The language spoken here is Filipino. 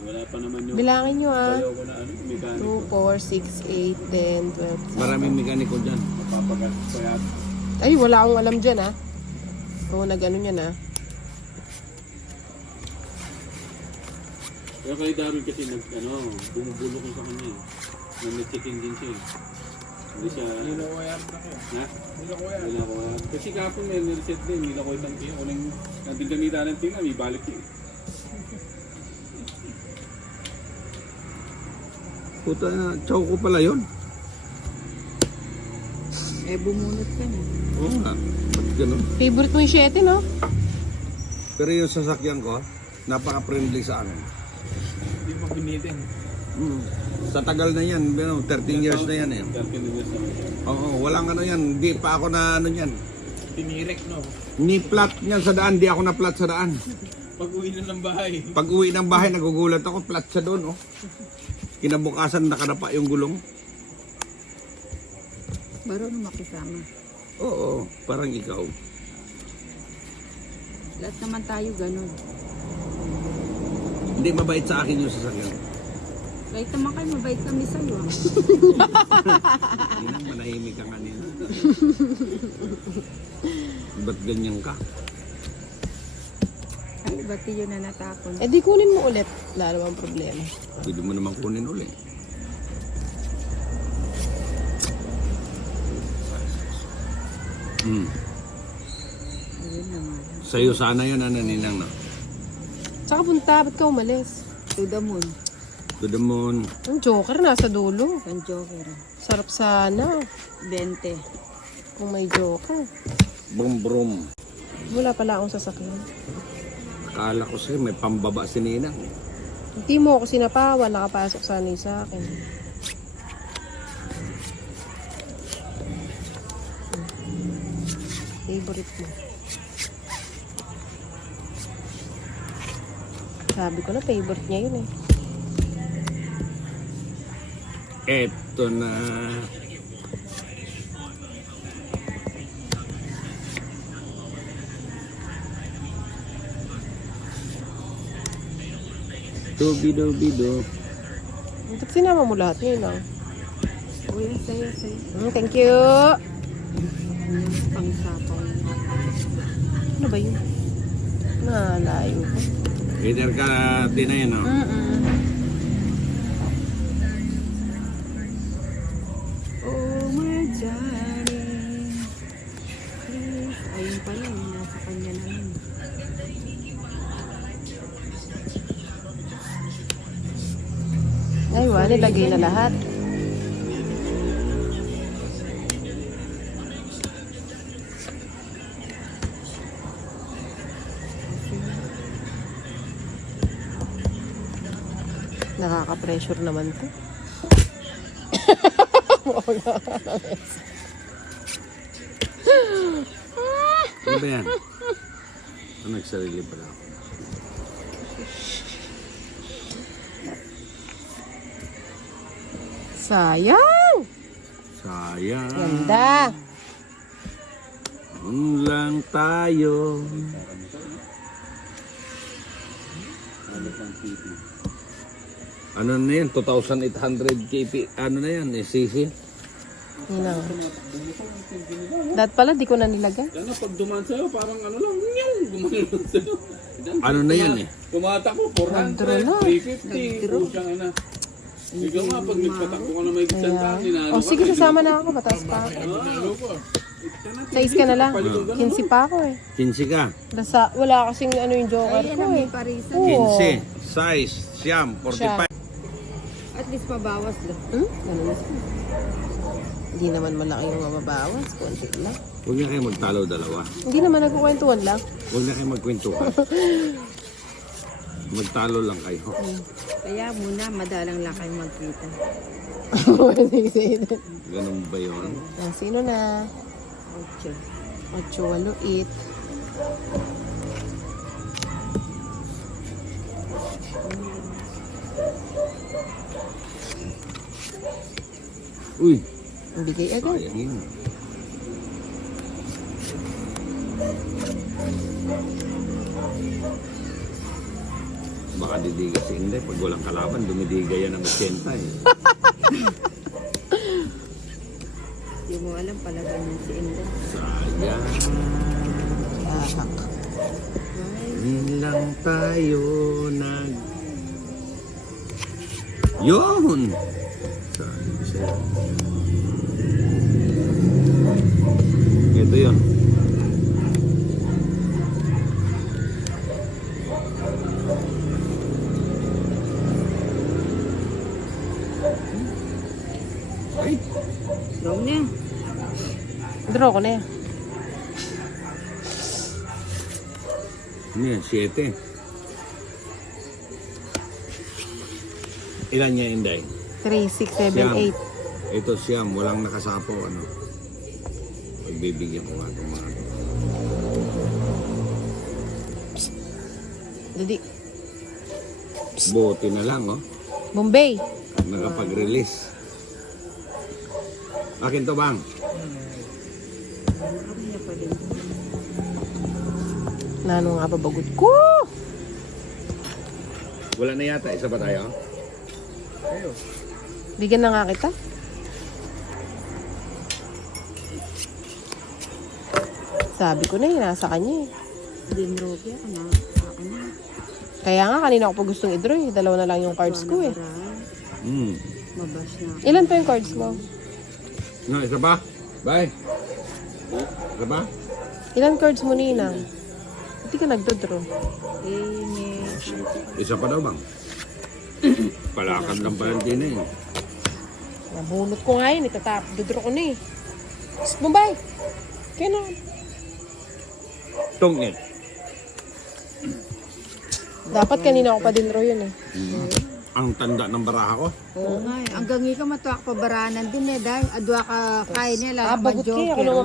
Wala pa naman yung... Bilangin nyo Bayaw ko na ano, mekaniko. 2, 4, 6, 8, 10, 12. Maraming mekaniko dyan. Mapapagat pa yata. Ay, wala akong alam dyan Oo, nag-ano yan Pero kay Darwin kasi bumubulo ko sa kanya eh. Nag-check-in din siya eh. Hindi siya... Nilakoyan na ko. Ha? Nilakoyan. Wala ko. Kasi kapon may reset din. Nila ko itang tiyo. Unang nanding gamita ng tinga, may balik yun. Puta, chow ko pala yun. Bumunot ka na. Oo nga. Ba't ganun? Favorite mo yung 7, no? Pero yung sasakyan ko, napaka-friendly sa akin. Hindi mo binitin. Sa tagal na yan, 13 years na yan eh. 13 years naman siya. Oo, walang ano yan. Hindi pa ako na ano yan. Tinirek, no? Ni flat niyan sa daan, di ako na flat sa daan. Pag uwi na ng bahay. Pag uwi ng bahay, nagugulat ako, flat siya doon. Kinabukasan, nakadapa yung gulong. Marunong makisama. Oo, parang ikaw. Lahat naman tayo ganun. Hindi mabait sa akin yung sasakyan. Kahit naman kayo, mabait kami sa'yo. Hindi na, manahimik ka kanina. Ba't ganyan ka? Ay, ba't yun na natapon? Eh, di kunin mo ulit. Lalo ang problema. Pwede mo naman kunin uli. Ayun naman. Sa'yo sana yun, Ninang, no? Tsaka punta, ba't ka umalis? To the moon. To the moon. Ang joker nasa dulo. Ang joker. Sarap sana 20. kung may joker. Brum brum. Wala pala akong sasakyan. Akala ko sa'yo, may pambaba si Ninang. Hindi mo ako sinapawa, nakapasok sana yung sa akin. Favorite mo. Sabi ko na favorite niya yun eh. Eto na. Dubi-dubi-do. Ba't sinama mo lahat ngayon Uy, sa'yo. Thank you! Pang-sapaw. Ano ba yun? Nalayo ko. Either ka din na yun, no? Oh, my darling. Please. Ayun pala, nasa kanya naman. Ay, wala, nilagay na lahat. Nakaka-pressure naman to. Ano ba yan? Ano nagsarili pala ako? Sayang! Sayang. Ganda! Doon lang tayo. Ano na yan? 2,800 kp. Ano na yan? CC? Yun lang. Dahil pala, di ko na nilagay. Yan na, pag dumaan sa'yo, parang ano lang, gumanon lang sa'yo. Ano na yan eh? Tumatakbo, 400, 350, pusyang ina. Ikaw nga, pag nagpatakbo ka na may isang ninalo O sige, sasama na ako. Mataas pa ako. Ninalo ko. 6 ka na lang. 15 pa ako eh. 15 ka. Wala kasing ano yung joker Ay, ko yan eh. may parisan. Oo. 15. Size. Siyam. 45. At least mabawas lang. Ganun na siya. Hindi naman malaki yung mababawas. Konti lang. Huwag na kayo magtalo dalawa. Hindi naman nagkukwentuhan lang. Huwag na kayo magkwentuhan. Magtalo lang kayo. Kaya muna, madalang lang kayo magkita. Ganun ba yun? Sino na? 8. 8, 8. Uy, Bigay agad. sayang yun. Baka didiga si Inday. Pag walang kalaban, dumidiga yan ng 80 eh. Hindi mo alam pala ganyan si Inday. Sayang. Ahak. Lang tayo nag... Yun! Sabi ko sa'yo. Ito yun. Ay, Draw na. Draw ko na yan. ano yan? 7. Ilan niya, Inday? 3, 6, 7, Siyam. 8. Ito siyam, walang nakasapaw, ano. Pagbibigyan ko nga itong mga ito. Dadi. Buti na lang, oh. Bombay. Nakapag-release. Akin to, bang? Ano niya pa din. Nano nga babagot ko? Wala na yata, isa pa tayo? Bigyan na nga kita. Sabi ko na yun, nasa kanya eh. Din Roby ako na. Ako na. Kaya nga, kanina ko pa gustong i-draw eh. Dalawa na lang yung cards ko eh. Mabash na. Ilan pa yung cards mo? No, isa pa? Bye. Isa pa? Ilan cards mo, Ninang? Hindi ka nagdodraw. may... Isa pa daw, bang? Palakad ng Valentina eh. Nabunot ko nga yun, dodraw ko na eh. Bombay! Kaya na. Tungit. Dapat kanina ako pa din draw yun eh. Ang tanda ng baraha ko. Oo nga eh. Hanggang ika matuwa ka pa baranan din eh. Dahil adwa ka kaya nila. Bagot kayo. Ako naman